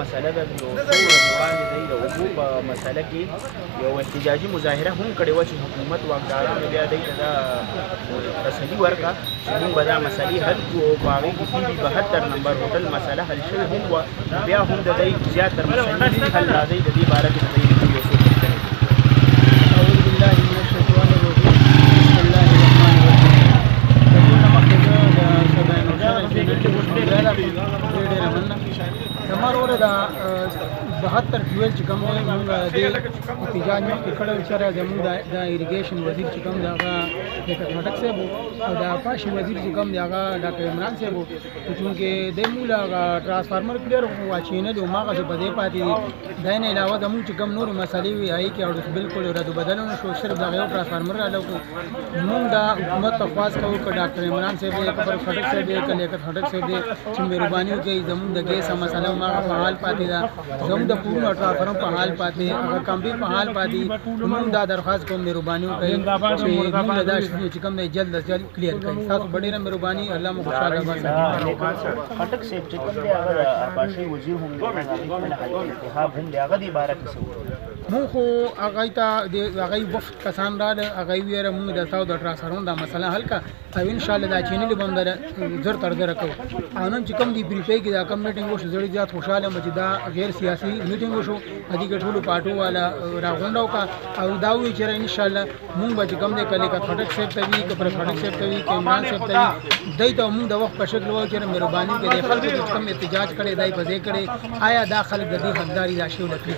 مسله ده یو څو ورځې وړاندې دی د اوبو په مسله کې یو احتجاجي مظاهره هم کړې وه چې حکومت واکدارانو بیا دی ته دا تسلي ورکړه چې موږ به دا مسلې حل کړو او په هغې کې CB 72 نمبر هوټل مسله حل شوې هم وه بیا هم د دی زیاتر مسلې حل راځي د دې باره کې د دی یو څه پوښتنې دي. اعوذ بالله من الشیطان الرجیم بسم الله الرحمن الرحیم. हमारे दा 72 फ्यूल چې کوم دی موږ د احتجاج مخکې کړی و چې زموږ د اریګیشن وزیر چې کوم دی هغه لیاقت مټک صاحب او د پاشي وزیر چې کوم دی هغه ډاکټر عمران صاحب چونکې د موږ هغه ټرانسفارمر کلیر واچینه دی هغه څه په دې پاتې دي دا نه علاوه زموږ چې کوم نور مسلې وي هغې کې اړوس بالکل رد بدلونه شو صرف دغه یو ټرانسفارمر رالو موږ دا حکومت ته خواست کوو که ډاکټر عمران صاحب دی که فرق خټک صاحب دی که لیاقت خټک صاحب دی چې مهرباني وکړي زموږ د ګیس مسله هغه په حال پاتې ده زموږ د پورونو ټرانسفارمر په حال پاتې هغه کمپنی په حال پاتې موږ دا درخواست کوم مهرباني وکړئ چې موږ دا چې کوم دی جلد از جلد کلیر کړئ تاسو به ډېره مهرباني الله مو خوشحاله وساتي. خټک صاحب چې کوم دی هغه د پاشي وزیر هم دی هغې خپل التحاب هم دی هغه دې باره کې څه وویل؟ مونږ خو هغې ته د هغې وفد کسان راغله هغې ویره مونږ د تاسو د ټرانسفارمر دا مسله حل کړه او انشاءالله دا چینل به هم زر تر زره کوو او نن چې کوم دی بریفۍ کې دا کوم میټینګ وشو زه ډېر زیات خوشحاله یم چې دا غیر سیاسي میټینګ وشو په دې کې ټولو پارټو والا راغونډه وکړه او دا ووایي چې انشاءالله مونږ به چې کوم دی که لیاقت خټک صاحب ته وي که فرق خټک صاحب ته وي که عمران صاحب ته وي دی ته مونږ د وخت په شکل ووایو چې مهرباني وکړئ د خلکو چې کوم احتجاج کړی دی په دې کړی آیا دا خلک د دې حقداري دا شی ولکړي.